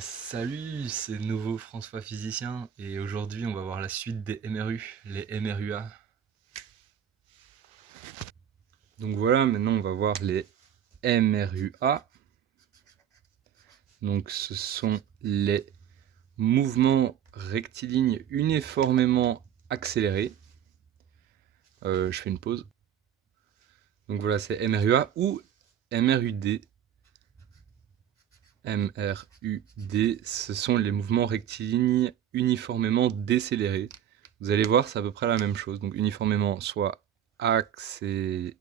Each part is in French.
Salut, c'est de nouveau François Physicien et aujourd'hui on va voir la suite des MRU, les MRUA. Donc voilà, maintenant on va voir les MRUA. Donc ce sont les mouvements rectilignes uniformément accélérés. Je fais une pause. Donc voilà, c'est MRUA ou MRUD. MRUD, ce sont les mouvements rectilignes uniformément décélérés. Vous allez voir, c'est à peu près la même chose. Donc uniformément soit accéléré,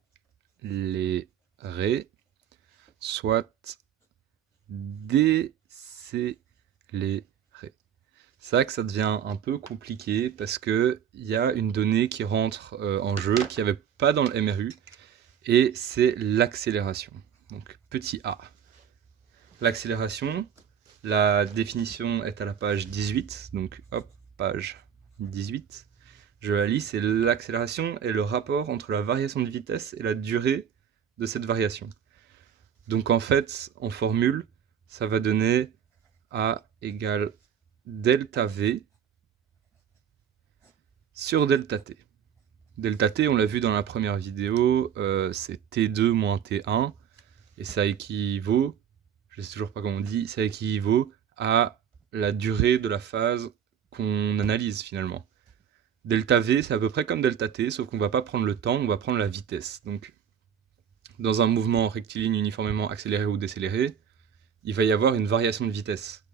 soit décéléré. C'est vrai que ça devient un peu compliqué parce qu'il y a une donnée qui rentre en jeu qui n'y avait pas dans le MRU et c'est l'accélération. Donc petit a. L'accélération, la définition est à la page 18, donc hop, page 18. Je la lis, c'est l'accélération est le rapport entre la variation de vitesse et la durée de cette variation. Donc en fait, en formule, ça va donner A égale delta V sur delta T. Delta T, on l'a vu dans la première vidéo, c'est T2 moins T1, et ça équivaut, je ne sais toujours pas comment on dit, ça équivaut à la durée de la phase qu'on analyse finalement. Delta V, c'est à peu près comme delta T, sauf qu'on ne va pas prendre le temps, on va prendre la vitesse. Donc, dans un mouvement rectiligne uniformément accéléré ou décéléré, il va y avoir une variation de vitesse.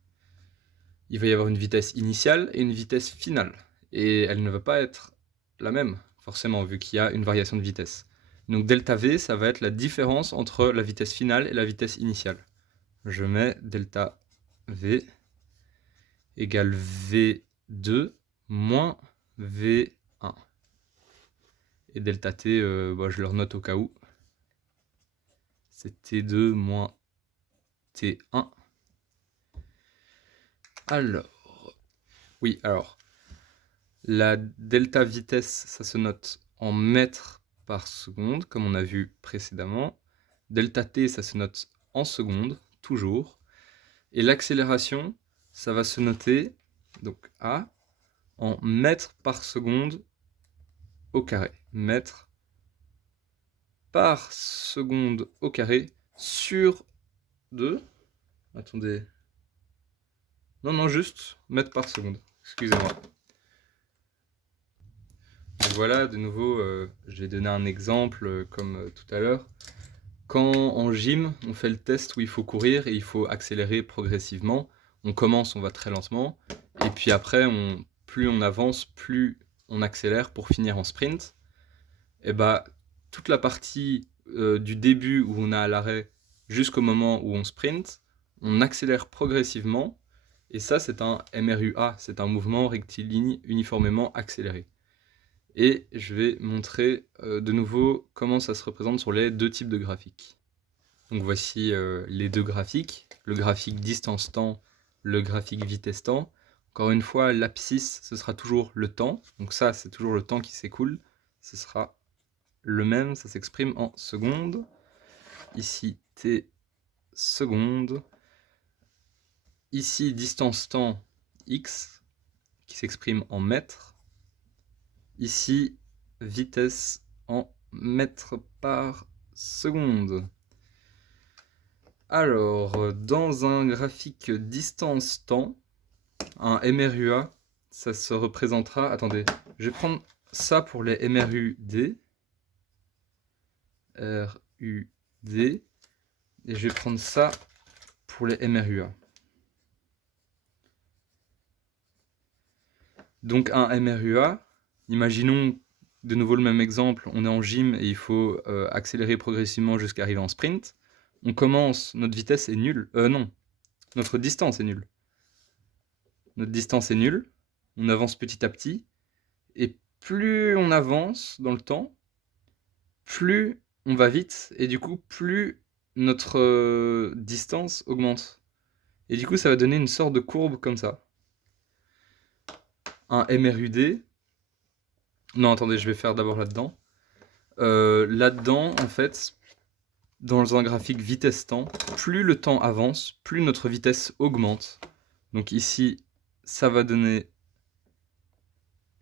Il va y avoir une vitesse initiale et une vitesse finale. Et elle ne va pas être la même, forcément, vu qu'il y a une variation de vitesse. Donc delta V, ça va être la différence entre la vitesse finale et la vitesse initiale. Je mets delta V égale V2 moins V1. Et delta T, je le renote au cas où. C'est T2 moins T1. Alors, la delta vitesse, ça se note en mètres par seconde, comme on a vu précédemment. Delta T, ça se note en secondes, toujours. Et l'accélération, ça va se noter, donc A, en mètres par seconde au carré. Mètres par seconde au carré sur 2. Attendez. Non, juste mètres par seconde. Excusez-moi. Donc voilà, de nouveau, je vais donner un exemple comme tout à l'heure. Quand en gym, on fait le test où il faut courir et il faut accélérer progressivement, on commence, on va très lentement, et puis après, plus on avance, plus on accélère pour finir en sprint. Et bah, toute la partie du début où on est à l'arrêt jusqu'au moment où on sprint, on accélère progressivement, et ça c'est un MRUA, c'est un mouvement rectiligne uniformément accéléré. Et je vais montrer de nouveau comment ça se représente sur les deux types de graphiques. Donc voici les deux graphiques, le graphique distance-temps, le graphique vitesse-temps. Encore une fois, l'abscisse, ce sera toujours le temps. Donc ça, c'est toujours le temps qui s'écoule. Ce sera le même, ça s'exprime en secondes. Ici, t secondes. Ici, distance-temps x, qui s'exprime en mètres. Ici, vitesse en mètres par seconde. Alors, dans un graphique distance-temps, un MRUA, ça se représentera... Attendez, je vais prendre ça pour les MRUD. RUD. Et je vais prendre ça pour les MRUA. Donc un MRUA, imaginons de nouveau le même exemple, on est en gym et il faut accélérer progressivement jusqu'à arriver en sprint. On commence, notre vitesse est nulle. Non, notre distance est nulle. Notre distance est nulle, on avance petit à petit, et plus on avance dans le temps, plus on va vite, et du coup, plus notre distance augmente. Et du coup, ça va donner une sorte de courbe comme ça. Un MRUD. Non, attendez, je vais faire d'abord là-dedans. Là-dedans, en fait, dans un graphique vitesse-temps, plus le temps avance, plus notre vitesse augmente. Donc ici, ça va donner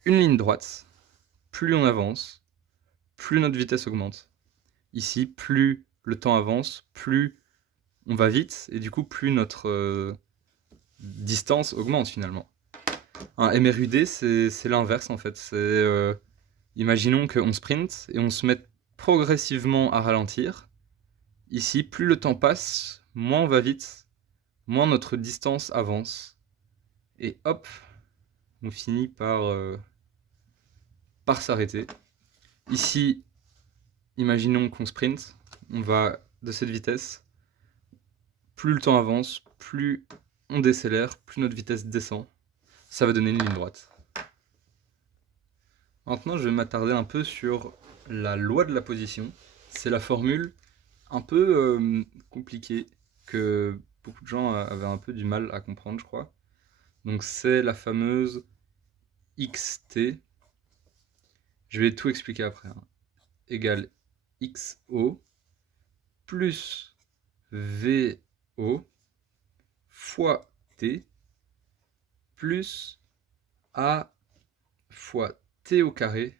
une ligne droite. Plus on avance, plus notre vitesse augmente. Ici, plus le temps avance, plus on va vite, et du coup, plus notre distance augmente finalement. Un MRUD, c'est l'inverse en fait. Imaginons qu'on sprint et on se met progressivement à ralentir. Ici, plus le temps passe, moins on va vite, moins notre distance avance. Et hop, on finit par s'arrêter. Ici, imaginons qu'on sprint, on va de cette vitesse. Plus le temps avance, plus on décélère, plus notre vitesse descend. Ça va donner une ligne droite. Maintenant, je vais m'attarder un peu sur la loi de la position. C'est la formule un peu compliquée que beaucoup de gens avaient un peu du mal à comprendre, je crois. Donc c'est la fameuse xt. Je vais tout expliquer après. Égale xo plus vo fois t plus a fois t au carré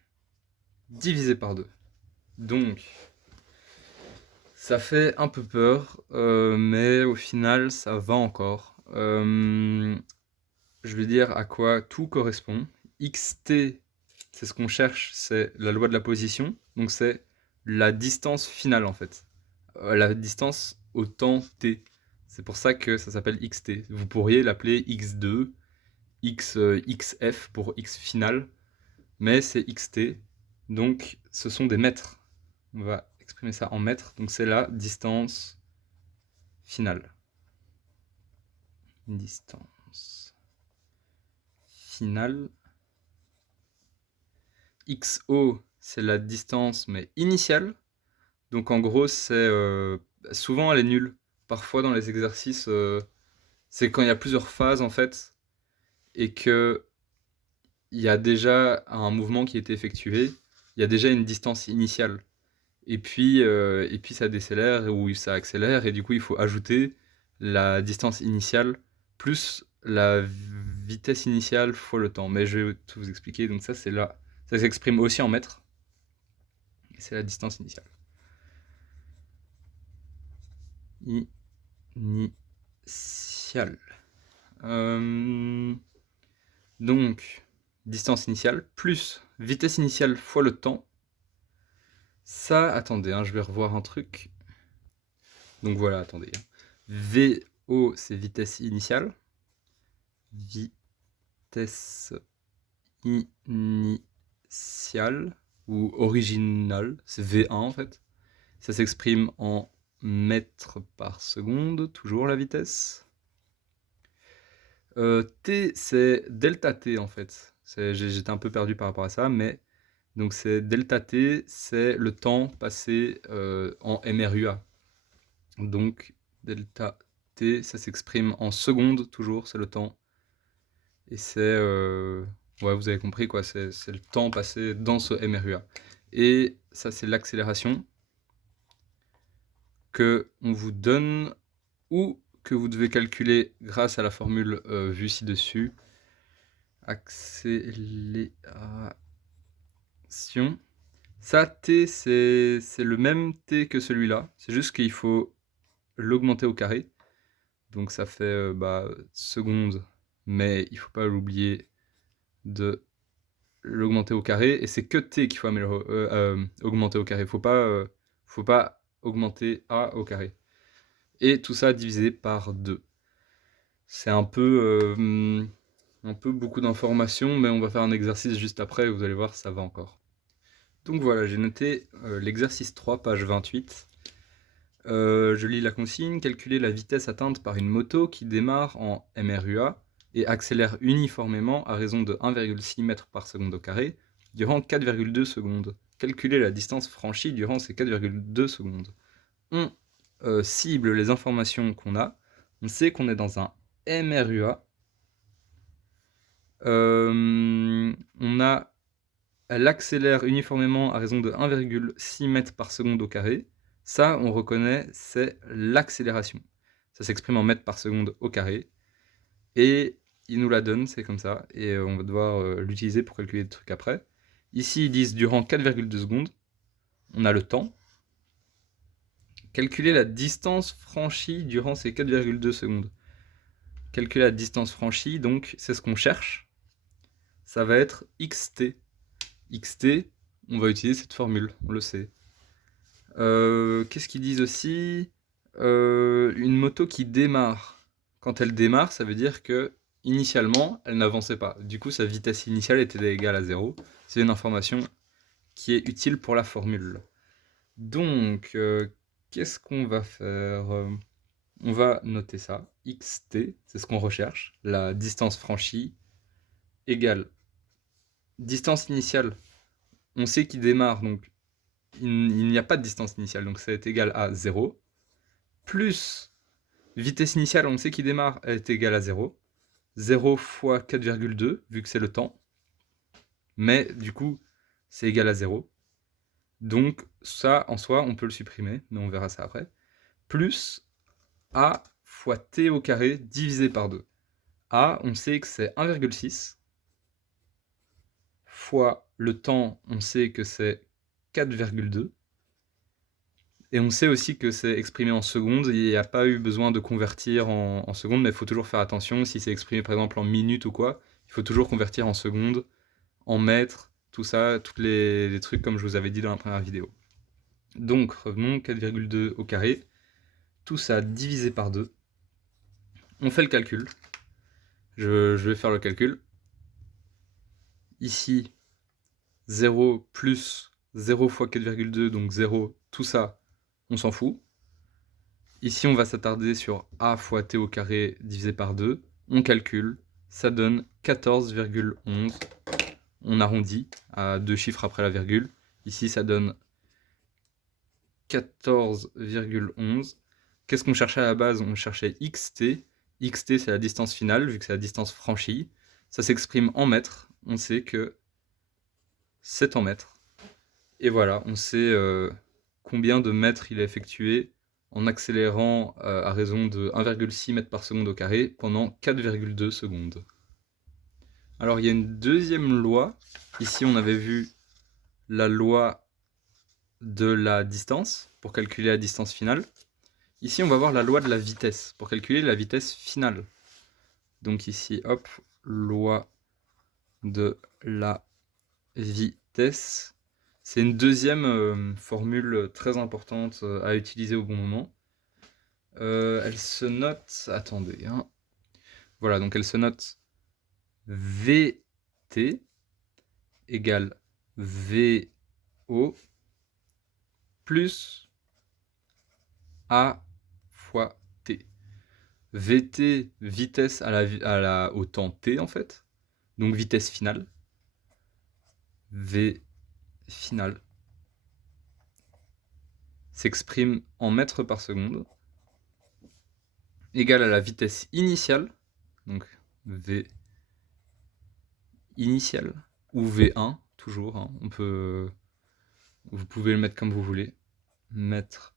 divisé par 2. Donc, ça fait un peu peur, mais au final, ça va encore. Je vais dire à quoi tout correspond. Xt, c'est ce qu'on cherche, c'est la loi de la position. Donc c'est la distance finale en fait. La distance au temps t. C'est pour ça que ça s'appelle xt. Vous pourriez l'appeler x2, xf pour x final, mais c'est xt. Donc ce sont des mètres. On va exprimer ça en mètres. Donc c'est la distance finale. Distance finale. XO, c'est la distance, mais initiale. Donc en gros, souvent elle est nulle. Parfois dans les exercices, c'est quand il y a plusieurs phases en fait, et que il y a déjà un mouvement qui a été effectué, il y a déjà une distance initiale. Et puis ça décélère ou ça accélère, et du coup il faut ajouter la distance initiale plus la vitesse initiale fois le temps. Mais je vais tout vous expliquer. Donc ça, c'est là. Ça s'exprime aussi en mètres. C'est la distance initiale. Initiale. Donc, distance initiale plus vitesse initiale fois le temps. Ça, attendez, je vais revoir un truc. Donc voilà, attendez. VO, c'est vitesse initiale. Vitesse initiale ou originale, c'est V1 en fait. Ça s'exprime en mètres par seconde, toujours la vitesse. T, c'est delta T en fait. J'étais un peu perdu par rapport à ça, mais donc c'est delta T, c'est le temps passé en MRUA. Donc delta T, ça s'exprime en secondes, toujours, c'est le temps. Et c'est... ouais, vous avez compris quoi, c'est le temps passé dans ce MRUA. Et ça, c'est l'accélération que on vous donne ou que vous devez calculer grâce à la formule vue ci-dessus. Accélération. Ça, t, c'est le même t que celui-là. C'est juste qu'il faut l'augmenter au carré. Donc ça fait secondes, mais il ne faut pas l'oublier de l'augmenter au carré. Et c'est que t qu'il faut augmenter au carré. Faut pas augmenter a au carré. Et tout ça divisé par 2. C'est un peu beaucoup d'informations, mais on va faire un exercice juste après, et vous allez voir, ça va encore. Donc voilà, j'ai noté l'exercice 3, page 28. Je lis la consigne. Calculer la vitesse atteinte par une moto qui démarre en MRUA et accélère uniformément à raison de 1,6 m par seconde au carré durant 4,2 secondes. Calculer la distance franchie durant ces 4,2 secondes. On cible les informations qu'on a. On sait qu'on est dans un MRUA. Elle accélère uniformément à raison de 1,6 m par seconde au carré. Ça, on reconnaît, c'est l'accélération. Ça s'exprime en mètres par seconde au carré. Et il nous la donne, c'est comme ça. Et on va devoir l'utiliser pour calculer des trucs après. Ici, ils disent durant 4,2 secondes. On a le temps. Calculer la distance franchie durant ces 4,2 secondes. Calculer la distance franchie, donc c'est ce qu'on cherche. Ça va être xt. Xt, on va utiliser cette formule, on le sait. Qu'est-ce qu'ils disent aussi? Une moto qui démarre. Quand elle démarre, ça veut dire que initialement, elle n'avançait pas. Du coup, sa vitesse initiale était égale à 0. C'est une information qui est utile pour la formule. Donc, qu'est-ce qu'on va faire? On va noter ça. Xt, c'est ce qu'on recherche. La distance franchie égale distance initiale. On sait qu'il démarre, donc il n'y a pas de distance initiale, donc ça est égal à 0. Plus vitesse initiale, on sait qu'il démarre, elle est égale à 0. 0 fois 4,2, vu que c'est le temps. Mais du coup, c'est égal à 0. Donc ça, en soi, on peut le supprimer, mais on verra ça après. Plus a fois t au carré divisé par 2. A, on sait que c'est 1,6. Fois le temps, on sait que c'est 4,2. Et on sait aussi que c'est exprimé en secondes. Il n'y a pas eu besoin de convertir en secondes, mais il faut toujours faire attention. Si c'est exprimé par exemple en minutes ou quoi, il faut toujours convertir en secondes, en mètres, tout ça, tous les trucs comme je vous avais dit dans la première vidéo. Donc revenons, 4,2 au carré. Tout ça divisé par 2. On fait le calcul. Je vais faire le calcul. Ici, 0 plus 0 fois 4,2, donc 0, tout ça, on s'en fout. Ici, on va s'attarder sur a fois t au carré divisé par 2. On calcule, ça donne 14,11. On arrondit à 2 chiffres après la virgule. Ici, ça donne 14,11. Qu'est-ce qu'on cherchait à la base? On cherchait xt. Xt, c'est la distance finale, vu que c'est la distance franchie. Ça s'exprime en mètres. On sait que c'est en mètres. Et voilà, on sait combien de mètres il a effectué en accélérant à raison de 1,6 mètres par seconde au carré pendant 4,2 secondes. Alors il y a une deuxième loi. Ici on avait vu la loi de la distance pour calculer la distance finale. Ici on va voir la loi de la vitesse pour calculer la vitesse finale. Donc ici, hop, loi de la vitesse. C'est une deuxième formule très importante à utiliser au bon moment. Elle se note... Attendez. Hein. Voilà, donc elle se note Vt égale Vo plus A fois T. Vt, vitesse au temps t en fait. Donc vitesse finale. V finale s'exprime en mètres par seconde égale à la vitesse initiale, donc V initiale, ou V1, toujours, hein. Vous pouvez le mettre comme vous voulez, mètres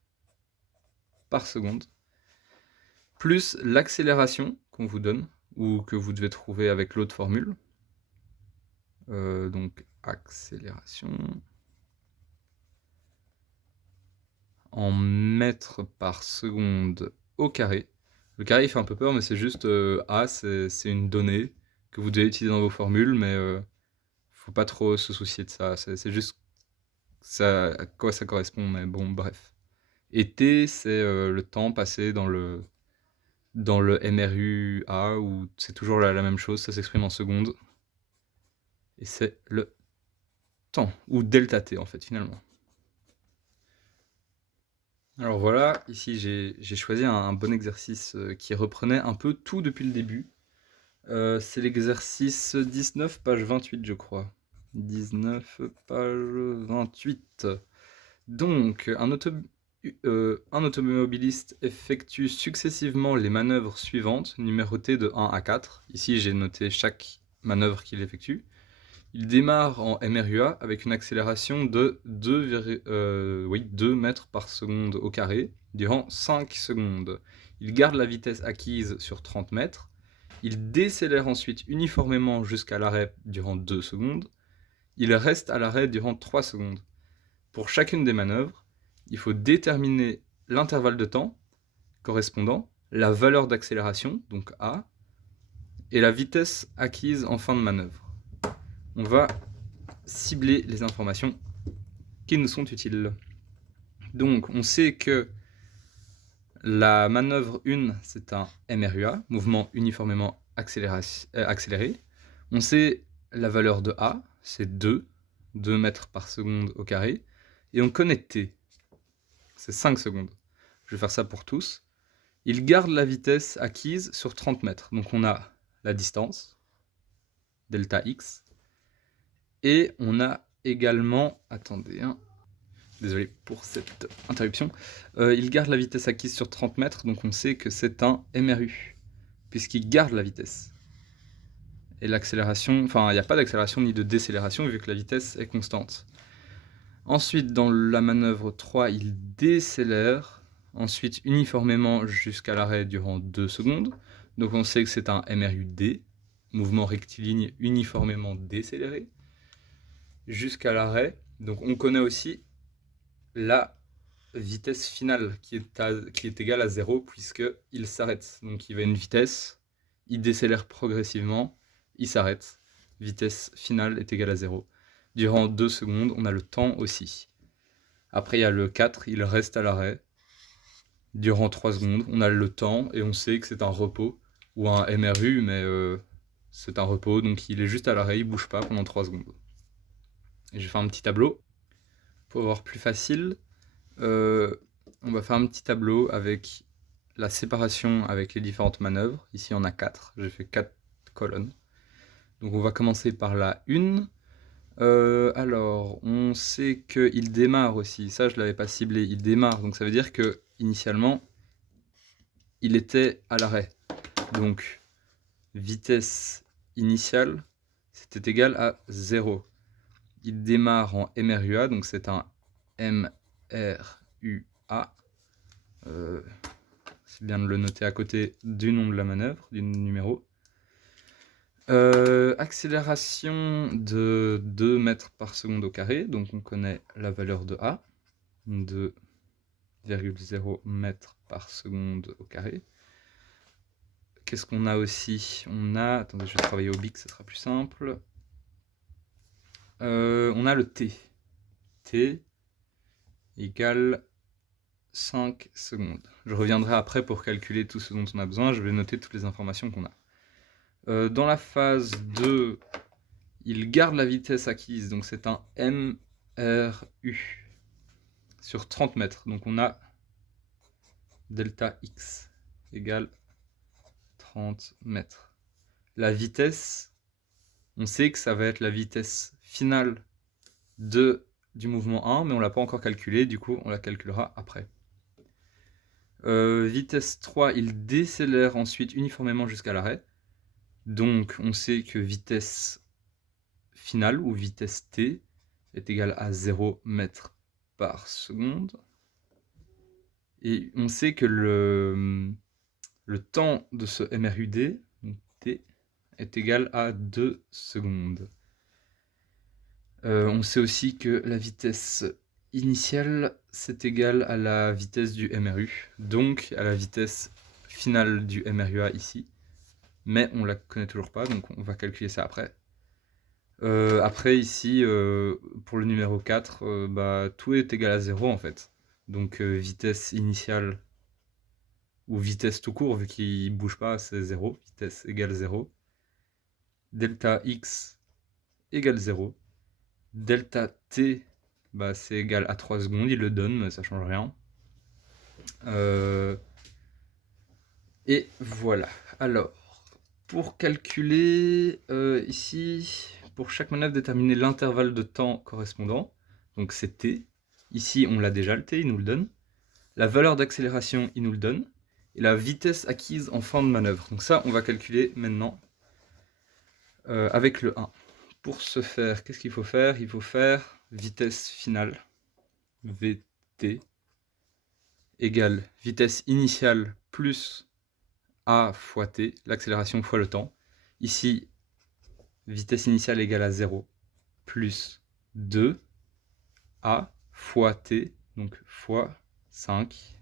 par seconde, plus l'accélération qu'on vous donne, ou que vous devez trouver avec l'autre formule, donc accélération, en mètres par seconde au carré. Le carré il fait un peu peur, mais c'est juste A, c'est une donnée que vous devez utiliser dans vos formules, mais faut pas trop se soucier de ça. C'est juste ça, à quoi ça correspond, mais bon, bref. Et T, c'est le temps passé dans le MRU-A, où c'est toujours la même chose, ça s'exprime en secondes. Et c'est le temps, ou delta T en fait, finalement. Alors voilà, ici j'ai choisi un bon exercice qui reprenait un peu tout depuis le début. C'est l'exercice 19, page 28 je crois. 19, page 28. Donc, un automobiliste effectue successivement les manœuvres suivantes, numérotées de 1 à 4. Ici j'ai noté chaque manœuvre qu'il effectue. Il démarre en MRUA avec une accélération de 2 mètres par seconde au carré durant 5 secondes. Il garde la vitesse acquise sur 30 mètres. Il décélère ensuite uniformément jusqu'à l'arrêt durant 2 secondes. Il reste à l'arrêt durant 3 secondes. Pour chacune des manœuvres, il faut déterminer l'intervalle de temps correspondant, la valeur d'accélération, donc A, et la vitesse acquise en fin de manœuvre. On va cibler les informations qui nous sont utiles. Donc, on sait que la manœuvre 1, c'est un MRUA, mouvement uniformément accéléré. On sait la valeur de A, c'est 2 mètres par seconde au carré. Et on connaît T, c'est 5 secondes. Je vais faire ça pour tous. Il garde la vitesse acquise sur 30 mètres. Donc on a la distance, delta x, et on a également, attendez, désolé pour cette interruption, il garde la vitesse acquise sur 30 mètres, donc on sait que c'est un MRU, puisqu'il garde la vitesse. Et l'accélération, enfin il n'y a pas d'accélération ni de décélération vu que la vitesse est constante. Ensuite, dans la manœuvre 3, il décélère, ensuite uniformément jusqu'à l'arrêt durant 2 secondes. Donc on sait que c'est un MRUD, mouvement rectiligne uniformément décéléré, jusqu'à l'arrêt. Donc on connaît aussi la vitesse finale qui est égale à 0 puisqu'il s'arrête. Donc il va à une vitesse, il décélère progressivement, il s'arrête. Vitesse finale est égale à 0. Durant 2 secondes, on a le temps aussi. Après, il y a le 4, il reste à l'arrêt. Durant 3 secondes, on a le temps et on sait que c'est un repos, ou un MRU, mais c'est un repos, donc il est juste à l'arrêt, il ne bouge pas pendant 3 secondes. Et je vais faire un petit tableau. Pour avoir plus facile, on va faire un petit tableau avec la séparation avec les différentes manœuvres. Ici, on a 4, j'ai fait 4 colonnes. Donc on va commencer par la 1. Alors, on sait qu'il démarre aussi, ça je ne l'avais pas ciblé, il démarre, donc ça veut dire que initialement il était à l'arrêt. Donc, vitesse initiale, c'était égal à 0. Il démarre en MRUA, donc c'est un MRUA. C'est bien de le noter à côté du nom de la manœuvre, du numéro. Accélération de 2 mètres par seconde au carré, donc on connaît la valeur de A, 2,0 mètres par seconde au carré. Qu'est-ce qu'on a aussi? On a, attendez, je vais travailler au bic, ça sera plus simple. On a le T. T égale 5 secondes. Je reviendrai après pour calculer tout ce dont on a besoin, je vais noter toutes les informations qu'on a. Dans la phase 2, il garde la vitesse acquise, donc c'est un MRU sur 30 mètres. Donc on a delta x égale 30 mètres. La vitesse, on sait que ça va être la vitesse finale du mouvement 1, mais on ne l'a pas encore calculé, du coup on la calculera après. Vitesse 3, il décélère ensuite uniformément jusqu'à l'arrêt. Donc on sait que vitesse finale, ou vitesse t, est égale à 0 mètres par seconde. Et on sait que le temps de ce MRUD, donc t, est égal à 2 secondes. On sait aussi que la vitesse initiale, c'est égal à la vitesse du MRU, donc à la vitesse finale du MRUA ici. Mais on ne la connaît toujours pas, donc on va calculer ça après. Après ici, pour le numéro 4, tout est égal à 0 en fait. Donc vitesse initiale, ou vitesse tout court, vu qu'il ne bouge pas, c'est 0, vitesse égale 0. Delta x égale 0. Delta t, c'est égal à 3 secondes, il le donne, mais ça ne change rien. Et voilà. Alors, pour calculer, ici, pour chaque manœuvre, déterminer l'intervalle de temps correspondant. Donc c'est t. Ici, on l'a déjà, le t, il nous le donne. La valeur d'accélération, il nous le donne. Et la vitesse acquise en fin de manœuvre. Donc ça, on va calculer maintenant avec le 1. pour ce faire, qu'est-ce qu'il faut faire? Il faut faire vitesse finale, VT, égale vitesse initiale plus A fois T, l'accélération fois le temps. Ici, vitesse initiale égale à 0, plus 2 A fois T, donc fois 5.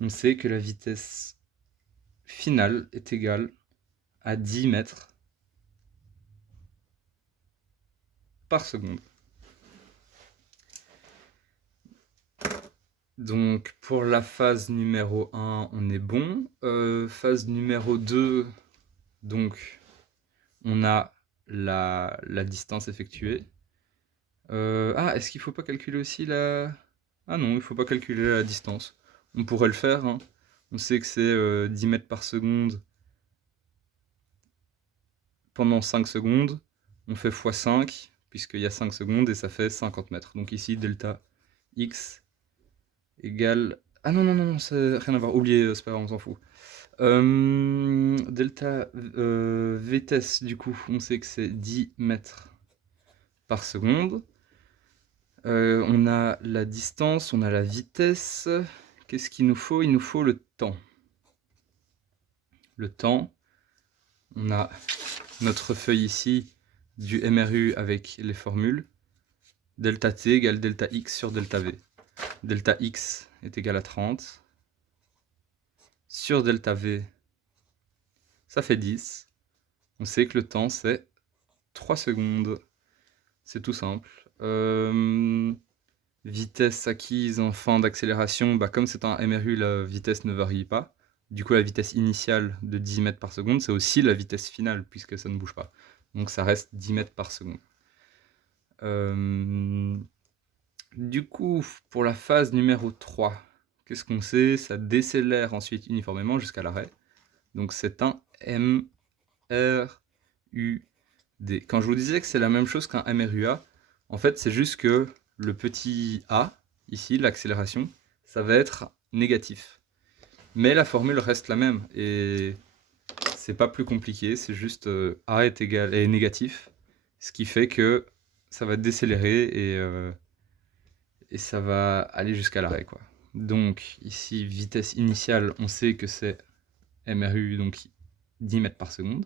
On sait que la vitesse finale est égale à 10 mètres par seconde. Donc pour la phase numéro 1, on est bon. Phase numéro 2, donc on a la distance effectuée. Est-ce qu'il ne faut pas calculer aussi la... Ah non, il ne faut pas calculer la distance. On pourrait le faire, hein. On sait que c'est 10 mètres par seconde pendant 5 secondes. On fait x5, puisqu'il y a 5 secondes, et ça fait 50 mètres. Donc ici, delta x égale... Ah non, non, non, ça n'a rien à voir. Oubliez, c'est pas grave, on s'en fout. Delta vitesse, du coup, on sait que c'est 10 mètres par seconde. On a la distance, on a la vitesse. Qu'est-ce qu'il nous faut? Il nous faut le temps. Le temps, on a notre feuille ici du MRU avec les formules. Delta t égale delta x sur delta v. Delta x est égal à 30. Sur delta v, ça fait 10. On sait que le temps, c'est 3 secondes. C'est tout simple. Vitesse acquise en fin d'accélération, comme c'est un MRU, la vitesse ne varie pas. Du coup, la vitesse initiale de 10 mètres par seconde, c'est aussi la vitesse finale, puisque ça ne bouge pas. Donc ça reste 10 mètres par seconde. Du coup, pour la phase numéro 3, qu'est-ce qu'on sait? Ça décélère ensuite uniformément jusqu'à l'arrêt. Donc c'est un MRUD. Quand je vous disais que c'est la même chose qu'un MRUA, en fait, c'est juste que le petit a, ici, l'accélération, ça va être négatif. Mais la formule reste la même, et c'est pas plus compliqué, c'est juste a est négatif, ce qui fait que ça va décélérer et ça va aller jusqu'à l'arrêt, quoi. Donc ici, vitesse initiale, on sait que c'est MRU, donc 10 mètres par seconde.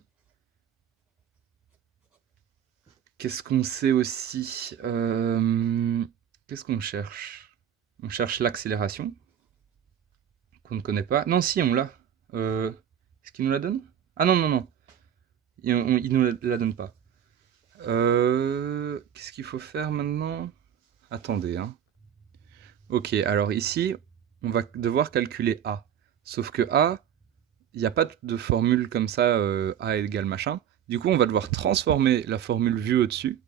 Qu'est-ce qu'on sait aussi? Qu'est-ce qu'on cherche? On cherche l'accélération, qu'on ne connaît pas. Non, si, on l'a. Est-ce qu'il nous la donne? Ah non, non, non. Il ne nous la donne pas. Qu'est-ce qu'il faut faire maintenant? Attendez, hein. Ok, alors ici, on va devoir calculer A. Sauf que A, il n'y a pas de formule comme ça, A égale machin. Du coup, on va devoir transformer la formule vue au-dessus,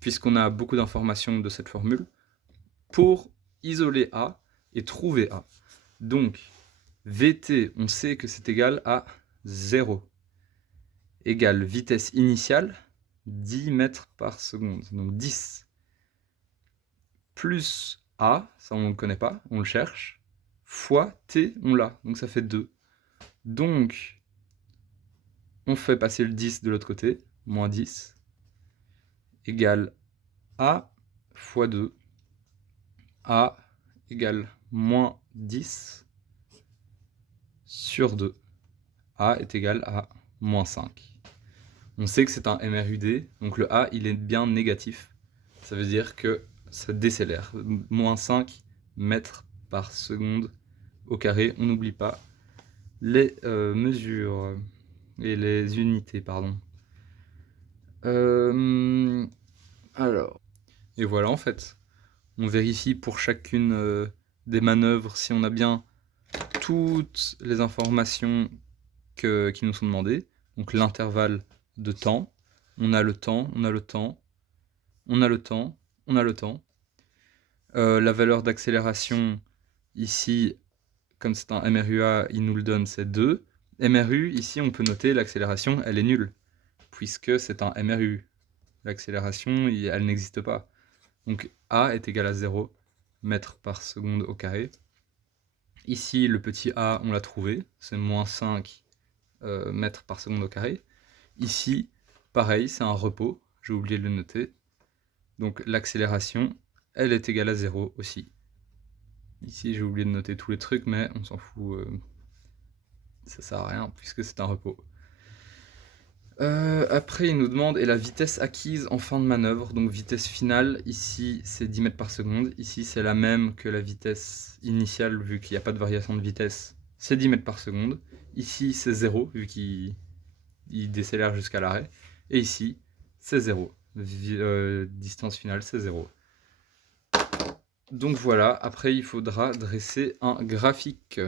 puisqu'on a beaucoup d'informations de cette formule, pour isoler A et trouver A. Donc, Vt, on sait que c'est égal à 0, égale vitesse initiale, 10 mètres par seconde, donc 10, plus A, ça on ne le connaît pas, on le cherche, fois T, on l'a, donc ça fait 2. Donc, on fait passer le 10 de l'autre côté, moins 10, égale A fois 2, A égale moins 10 sur 2. A est égal à moins 5. On sait que c'est un MRUD, donc le A il est bien négatif. Ça veut dire que ça décélère. Moins 5 mètres par seconde au carré. On n'oublie pas les mesures et les unités, pardon. Alors, et voilà en fait. On vérifie pour chacune des manœuvres si on a bien toutes les informations qui nous sont demandées. Donc l'intervalle de temps, on a le temps, on a le temps, on a le temps, on a le temps. La valeur d'accélération, ici, comme c'est un MRUA, il nous le donne, c'est 2. MRU, ici, on peut noter l'accélération, elle est nulle, puisque c'est un MRU. L'accélération, elle n'existe pas. Donc A est égal à 0 mètres par seconde au carré. Ici, le petit a, on l'a trouvé, c'est moins 5 mètres par seconde au carré. Ici, pareil, c'est un repos, j'ai oublié de le noter. Donc l'accélération, elle est égale à 0 aussi. Ici, j'ai oublié de noter tous les trucs, mais on s'en fout, ça sert à rien puisque c'est un repos. Après, il nous demande et la vitesse acquise en fin de manœuvre, donc vitesse finale, ici c'est 10 mètres par seconde, ici c'est la même que la vitesse initiale vu qu'il n'y a pas de variation de vitesse, c'est 10 mètres par seconde, ici c'est 0 vu qu'il décélère jusqu'à l'arrêt, et ici c'est 0, distance finale c'est 0. Donc voilà, après il faudra dresser un graphique.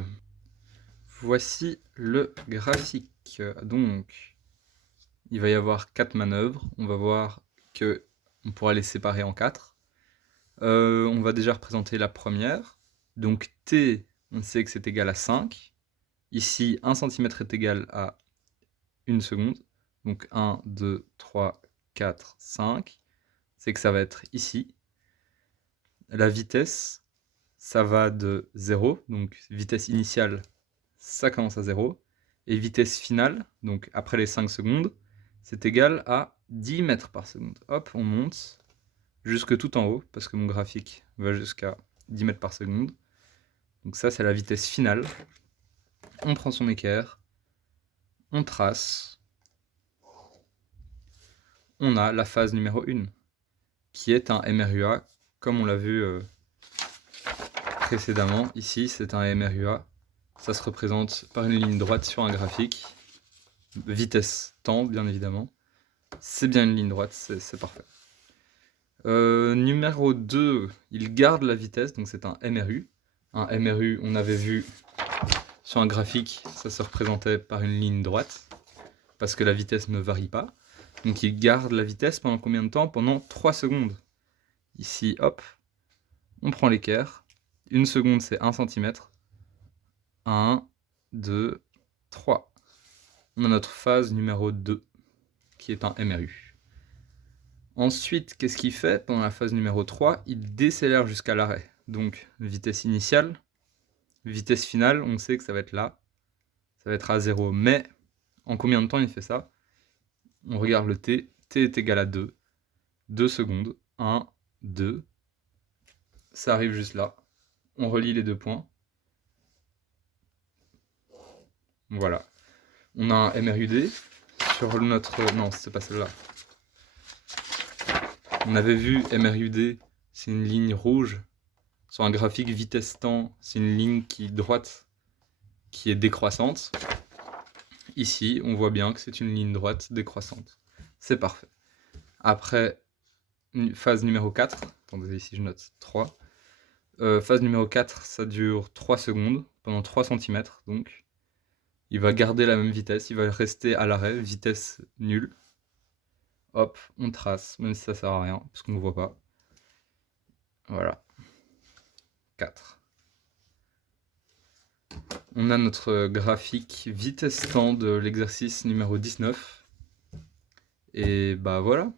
Voici le graphique, donc il va y avoir 4 manœuvres. On va voir qu'on pourra les séparer en 4. On va déjà représenter la première. Donc T, on sait que c'est égal à 5. Ici, 1 cm est égal à 1 seconde. Donc 1, 2, 3, 4, 5. C'est que ça va être ici. La vitesse, ça va de 0. Donc vitesse initiale, ça commence à 0. Et vitesse finale, donc après les 5 secondes, c'est égal à 10 mètres par seconde. Hop, on monte jusque tout en haut, parce que mon graphique va jusqu'à 10 mètres par seconde. Donc ça, c'est la vitesse finale. On prend son équerre, on trace. On a la phase numéro 1, qui est un MRUA, comme on l'a vu précédemment. Ici, c'est un MRUA. Ça se représente par une ligne droite sur un graphique. Vitesse temps, bien évidemment. C'est bien une ligne droite, c'est parfait. Numéro 2, il garde la vitesse, donc c'est un MRU. Un MRU, on avait vu sur un graphique, ça se représentait par une ligne droite, parce que la vitesse ne varie pas. Donc il garde la vitesse pendant combien de temps? Pendant 3 secondes. Ici, hop, on prend l'équerre. 1 seconde, c'est 1 cm. 1, 2, 3. On a notre phase numéro 2, qui est un MRU. Ensuite, qu'est-ce qu'il fait pendant la phase numéro 3? Il décélère jusqu'à l'arrêt. Donc, vitesse initiale, vitesse finale, on sait que ça va être là. Ça va être à 0. Mais, en combien de temps il fait ça? On regarde le T. T est égal à 2. 2 secondes. 1, 2. Ça arrive juste là. On relie les deux points. Voilà. On a un MRUD sur notre... Non, c'est pas celle-là. On avait vu MRUD, c'est une ligne rouge. Sur un graphique vitesse-temps, c'est une ligne droite qui est décroissante. Ici, on voit bien que c'est une ligne droite décroissante. C'est parfait. Après, phase numéro 4. Attendez, ici je note 3. Phase numéro 4, ça dure 3 secondes, pendant 3 cm. Donc, il va garder la même vitesse, il va rester à l'arrêt, vitesse nulle. Hop, on trace, même si ça sert à rien, parce qu'on ne voit pas. Voilà. 4. On a notre graphique vitesse temps de l'exercice numéro 19. Et bah voilà.